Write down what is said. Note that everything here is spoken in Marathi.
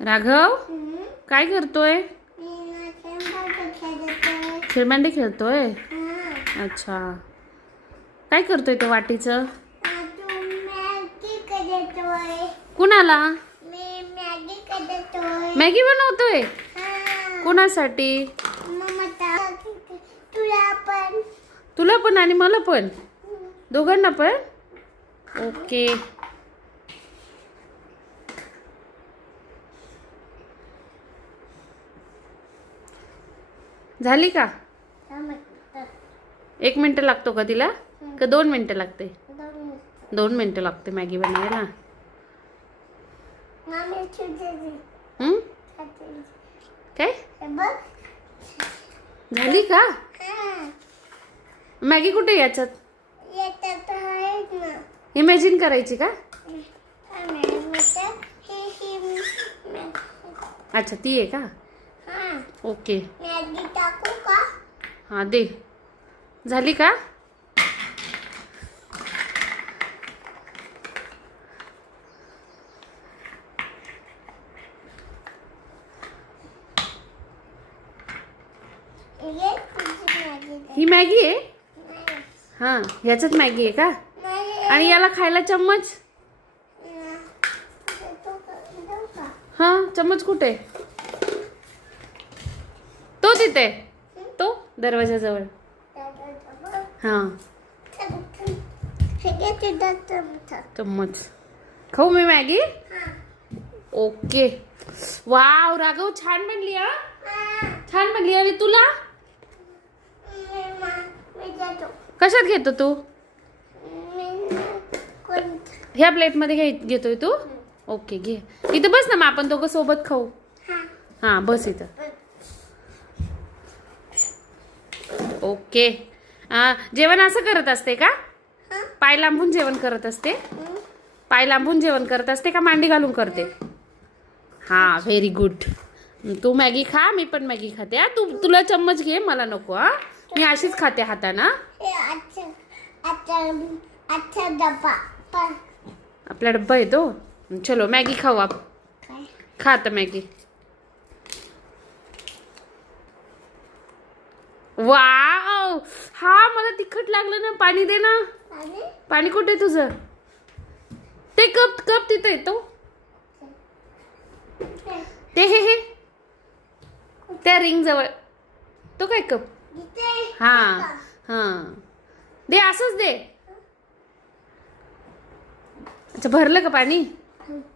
राघव काय करतोय? खेळमांडे खेळतोय. अच्छा, काय करतोय तो वाटीचं? कुणाला? मॅगी बनवतोय. कुणासाठी? तुला पण आणि मला पण, दोघांना पण. ओके. झाली का? 1 मिनिट लागतो का तिला, का 2 मिनिटं लागते? 2 मिनिटं लागते मॅगी बनवायला. काय झाली का? मॅगी कुठे याच्यात? इमॅजिन करायची का? अच्छा, ती आहे का? ओके. हा दे. झाली का? ही मॅगी आहे. हा, ह्याच्यात मॅगी आहे का? आणि याला खायला चम्मच? हा, चम्मच कुठे? तो तिथे, तो दरवाजाजवळ. हा, चम्मच. खाऊ मी मॅगी? ओके. वाव राघव, छान बनली. हा, छान बनली. आणि तुला कशात घेतो तू? ह्या प्लेट मध्ये घेतोय तू? ओके, घे. इथं बस ना, मग आपण दोघं सोबत खाऊ. हा, बस इथं. ओके. जेवण असं करत असते का? पाय लांबून जेवण करत असते? पाय लांबून जेवण करत असते का मांडी घालून करते? हा, व्हेरी गुड. तू मॅगी खा, मी पण मॅगी खाते. हा, तुला चम्मच घे, मला नको. हा, मी अशीच खाते हाताना. आपला डब्बा येतो. चलो मॅगी खाऊ आप. खा आता मॅगी. वाव, हा मला तिखट लागलं ना. पाणी दे ना. पाणी कुठे तुझं? ते कप तिथे येतो. ते हे त्या रिंग जवळ तो काय कप? हा हा, दे, असंच दे. अच्छा, भरलं का पाणी?